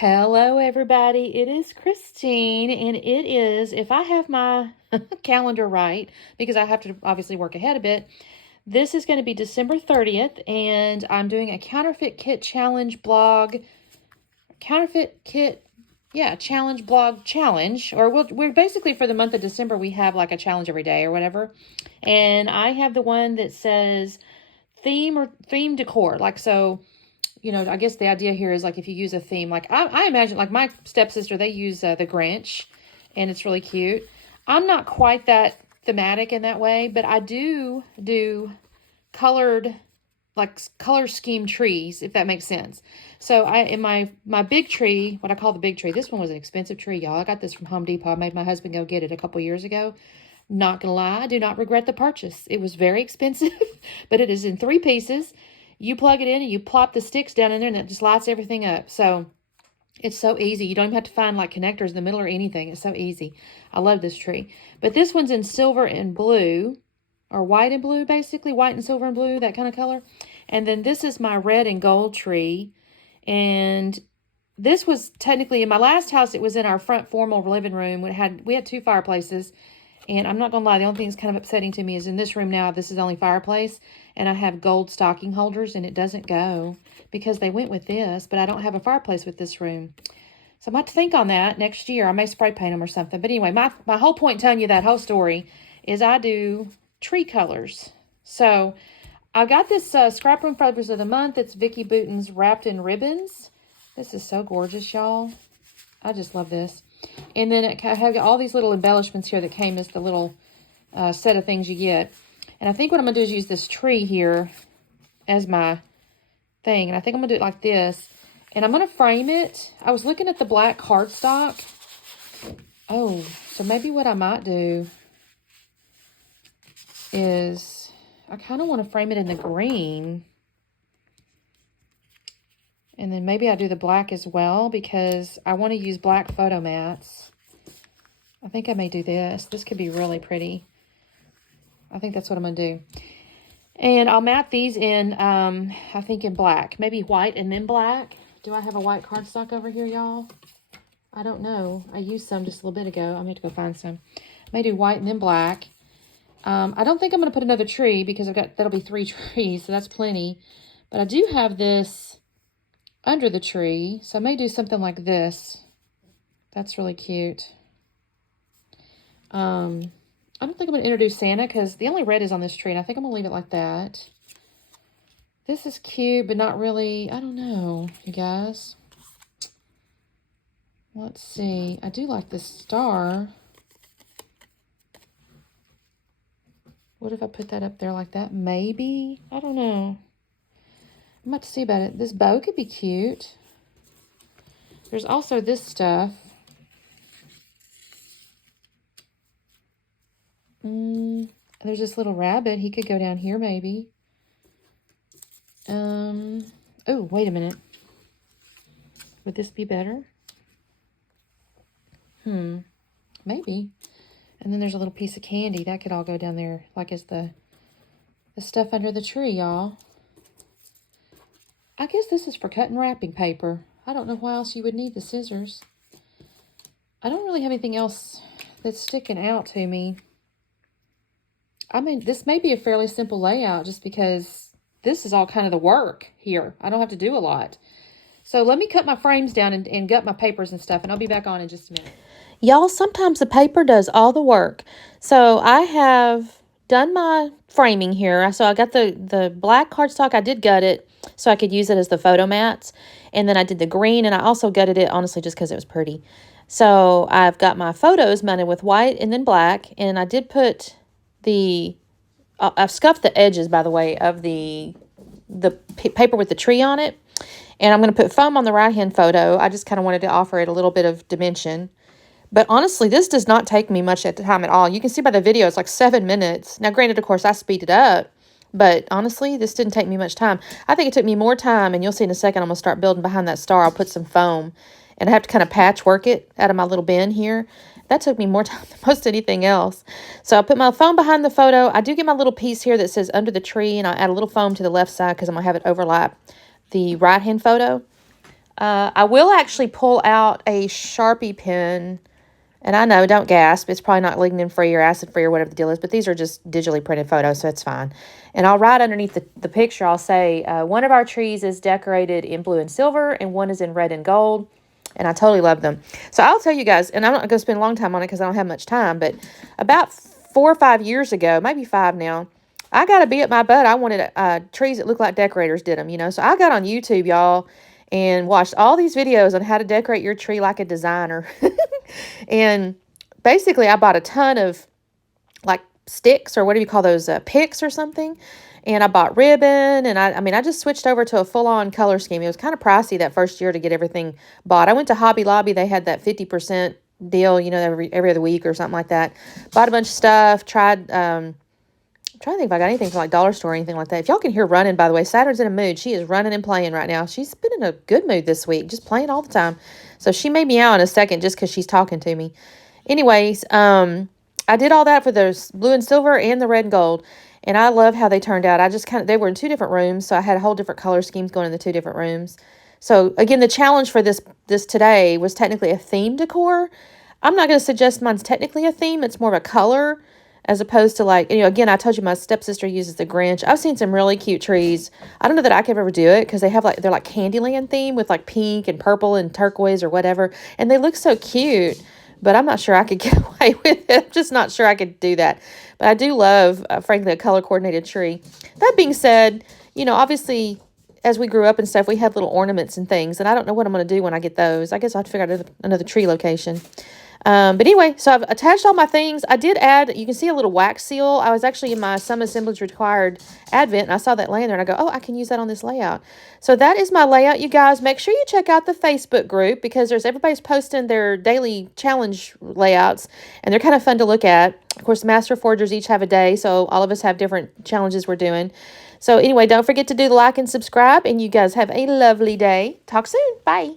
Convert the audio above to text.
Hello, everybody. It is Christine, and it is, if I have my calendar right, because I have to obviously work ahead a bit, this is going to be December 30th, and I'm doing a counterfeit kit challenge blog, counterfeit kit, challenge blog challenge, or we're basically for the month of December, we have like a challenge every day or whatever, and I have the one that says theme decor, like so. I guess the idea here is like if you use a theme, like I imagine like my stepsister, they use the Grinch, and it's really cute. I'm not quite that thematic in that way, but I do colored, like color scheme trees, if that makes sense. So in my big tree, what I call the big tree, this one was an expensive tree, y'all. I got this from Home Depot. I made my husband go get it a couple years ago. Not gonna lie, I do not regret the purchase. It was very expensive, but it is in 3 pieces. You plug it in and you plop the sticks down in there and it just lights everything up. So it's so easy. You don't even have to find like connectors in the middle or anything. It's so easy. I love this tree. But this one's in silver and blue, or white and blue, basically. White and silver and blue, that kind of color. And then this is my red and gold tree. And this was technically, in my last house, it was in our front formal living room. We had 2 fireplaces. And I'm not going to lie, the only thing that's kind of upsetting to me is in this room now, this is the only fireplace, and I have gold stocking holders, and it doesn't go because they went with this, but I don't have a fireplace with this room. So I'm going to think on that next year. I may spray paint them or something. But anyway, my whole point telling you that whole story is I do tree colors. So I got this Scrap Room Fabrics of the Month. It's Vicki Bouton's Wrapped in Ribbons. This is so gorgeous, y'all. I just love this. And then I have all these little embellishments here that came as the little set of things you get. And I think what I'm going to do is use this tree here as my thing. And I think I'm going to do it like this. And I'm going to frame it. I was looking at the black cardstock. Oh, so maybe what I might do is I kind of want to frame it in the green. And then maybe I do the black as well because I want to use black photo mats. I think I may do this. This could be really pretty. I think that's what I'm going to do. And I'll mat these in, I think in black. Maybe white and then black. Do I have a white cardstock over here, y'all? I don't know. I used some just a little bit ago. I'm going to have to go find some. I may do white and then black. I don't think I'm going to put another tree because that'll be 3 trees, so that's plenty. But I do have this under the tree, so I may do something like this. That's really cute. I don't think I'm going to introduce Santa because the only red is on this tree, and I think I'm going to leave it like that. This is cute, but not really, I don't know, you guys. Let's see. I do like this star. What if I put that up there like that? Maybe. I don't know. I'm about to see about it. This bow could be cute. There's also this stuff. There's this little rabbit. He could go down here maybe. Oh, wait a minute. Would this be better? Maybe. And then there's a little piece of candy. That could all go down there like as the stuff under the tree, y'all. I guess this is for cutting wrapping paper. I don't know why else you would need the scissors. I don't really have anything else that's sticking out to me. I mean, this may be a fairly simple layout just because this is all kind of the work here. I don't have to do a lot. So let me cut my frames down and gut my papers and stuff, and I'll be back on in just a minute. Y'all, sometimes the paper does all the work. So I have done my framing here. So I got the black cardstock. I did gut it so I could use it as the photo mats. And then I did the green, and I also gutted it, honestly, just because it was pretty. So I've got my photos mounted with white and then black. And I did put I've scuffed the edges, by the way, of the paper with the tree on it. And I'm going to put foam on the right-hand photo. I just kind of wanted to offer it a little bit of dimension. But honestly, this does not take me much at the time at all. You can see by the video, it's like 7 minutes. Now, granted, of course, I speed it up. But honestly, this didn't take me much time. I think it took me more time, and you'll see in a second, I'm going to start building behind that star. I'll put some foam, and I have to kind of patchwork it out of my little bin here. That took me more time than most anything else. So I'll put my foam behind the photo. I do get my little piece here that says under the tree, and I'll add a little foam to the left side because I'm going to have it overlap the right-hand photo. I will actually pull out a Sharpie pen. And I know, don't gasp. It's probably not lignin free or acid free or whatever the deal is, but these are just digitally printed photos, so it's fine. And I'll write underneath the picture, I'll say, one of our trees is decorated in blue and silver, and one is in red and gold. And I totally love them. So I'll tell you guys, and I'm not going to spend a long time on it because I don't have much time, but about 4 or 5 years ago, maybe 5 now, I got to be at my butt. I wanted trees that look like decorators did them, you know. So I got on YouTube, y'all, and watched all these videos on how to decorate your tree like a designer. And basically, I bought a ton of like sticks, or what do you call those, picks or something. And I bought ribbon, and I mean, I just switched over to a full-on color scheme. It was kind of pricey that first year to get everything bought. I went to Hobby Lobby. They had that 50% deal, you know, every other week or something like that. Bought a bunch of stuff, tried, I'm trying to think if I got anything from like dollar store or anything like that. If y'all can hear running, by the way, Saturn's in a mood. She is running and playing right now. She's been in a good mood this week, just playing all the time. So she may meow in a second just because she's talking to me. Anyways, I did all that for the blue and silver and the red and gold. And I love how they turned out. I just they were in 2 different rooms. So I had a whole different color schemes going in the 2 different rooms. So again, the challenge for this today was technically a theme decor. I'm not going to suggest mine's technically a theme. It's more of a color, as opposed to like, you know, again, I told you my stepsister uses the Grinch. I've seen some really cute trees. I don't know that I could ever do it because they're like Candyland theme with like pink and purple and turquoise or whatever. And they look so cute, but I'm not sure I could get away with it. I'm just not sure I could do that. But I do love, frankly, a color coordinated tree. That being said, you know, obviously, as we grew up and stuff, we had little ornaments and things. And I don't know what I'm going to do when I get those. I guess I'll have to figure out another tree location. But anyway, so I've attached all my things. I did add, you can see a little wax seal. I was actually in my Some Assemblies Required Advent, and I saw that laying there, and I go, oh, I can use that on this layout. So that is my layout, you guys. Make sure you check out the Facebook group because everybody's posting their daily challenge layouts, and they're kind of fun to look at. Of course, Master Forgers each have a day, so all of us have different challenges we're doing. So anyway, don't forget to do the like and subscribe, and you guys have a lovely day. Talk soon. Bye.